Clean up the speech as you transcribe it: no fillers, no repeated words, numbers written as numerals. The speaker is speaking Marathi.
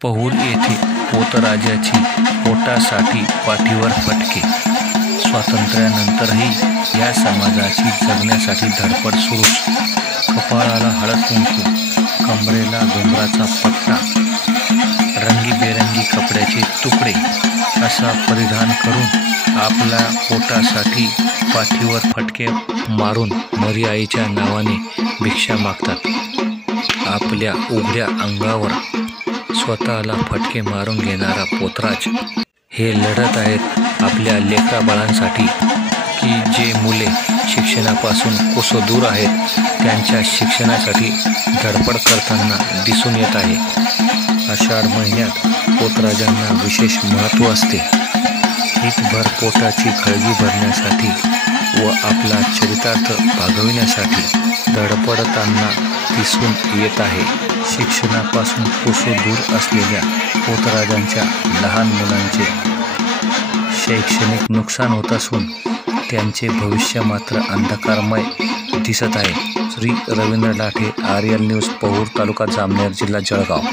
पहुर येथे पोतराजाची पोटासाठी पाठीवर फटके। स्वातंत्र्यानंतरही या समाजाची जगण्यासाठी धडपड सुरूच। कपाळाला हळद कुंकू, कमरेला घुंगराचा पट्टा, रंगीबेरंगी कपड्याचे तुकडे असा परिधान करून आपल्या पोटासाठी पाठीवर फटके मारून मरी आईच्या नावाने भिक्षा मागतात। आपल्या उघड्या अंगावर स्वतःला फटके मारून घेणारा पोतराज हे लढत आहेत आपल्या लेकराबाळांसाठी की जे मुले शिक्षणापासून कोसो दूर आहेत त्यांच्या शिक्षणासाठी धडपड करताना दिसून येत आहे। आषाढ महिन्यात पोतराजांना विशेष महत्त्व असते। हितभर पोटाची खळगी भरण्यासाठी व आपला चरितार्थ भागविण्यासाठी धडपडताना दिसून येत आहे। शिक्षणापासून कोसो दूर असलेल्या पोतराजांच्या लहान मुलांचे शैक्षणिक नुकसान होत असून त्यांचे भविष्य मात्र अंधकारमय दिसत आहे। श्री रवींद्र लाठे, आर्यल न्यूज, पहुर, तालुका जामनेर, जिल्हा जळगाव।